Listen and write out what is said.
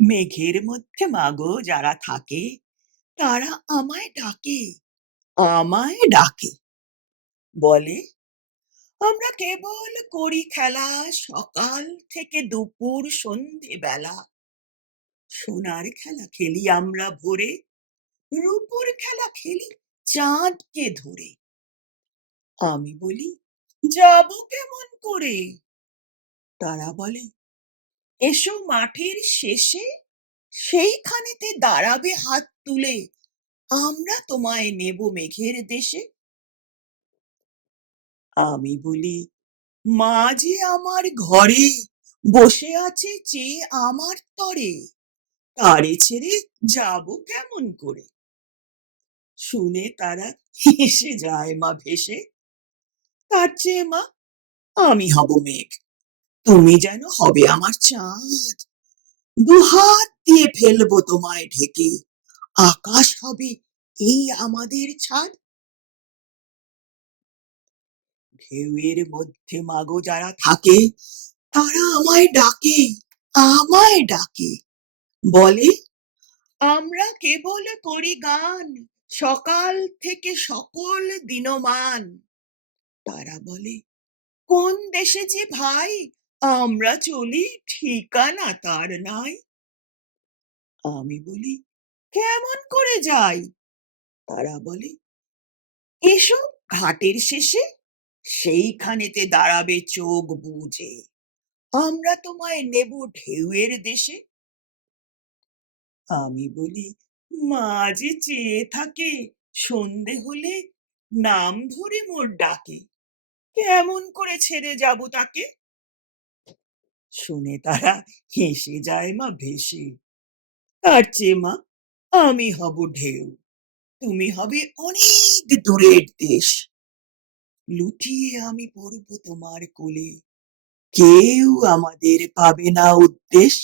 মেঘের মধ্যে মাগো যারা থাকে তারা আমায় ডাকে বলে, আমরা কেবল করি খেলা সকাল থেকে দুপুর সন্ধে বেলা। সোনার খেলা খেলি আমরা ভোরে, রূপোর খেলা খেলি চাঁদকে ধরে। আমি বলি, যাবো কেমন করে? তারা বলে, এসো মাঠের শেষে, সেইখানেতে দাঁড়াবে হাত তুলে, আমরা তোমায় নেব মেঘের দেশে। আমি বলি, মা যে আমার ঘরে বসে আছে চেয়ে আমার তরে, তারে ছেড়ে যাব কেমন করে? শুনে তারা হেসে যায় মা ভেসে। তার চেয়ে মা আমি হব মেঘ, তুমি যেন হবে আমার চাঁদ। দুহাত দিয়ে ফেলবো তোমায় ঢেকে, আকাশ হবে এই আমাদের ছাদ। ঢেউয়ের মধ্যে মাগো যারা থাকে তারা আমায় ডাকে বলে, আমরা কেবল করি গান সকাল থেকে সকল দিনমান। তারা বলে, কোন দেশে যে ভাই আমরা চলি, ঠিকানা তার নাই। আমি বলি, কেমন করে যাই? তারা বলে, এসো ঘাটের শেষে, সেইখানেতে দাঁড়াবে চোখ বুজে, আমরা তোমায় নেব ঢেউয়ের দেশে। আমি বলি, মা যে চেয়ে থাকে সন্ধে হলে নাম ধরে মোর ডাকে, কেমন করে ছেড়ে যাব তাকে? শুনে তারা হেসে যায় মা ভেসে। তার চেয়ে মা আমি হব ঢেউ, তুমি হবে অনেক দূরের দেশ। লুটিয়ে আমি পড়ব তোমার কোলে, কেউ আমাদের পাবে না উদ্দেশ।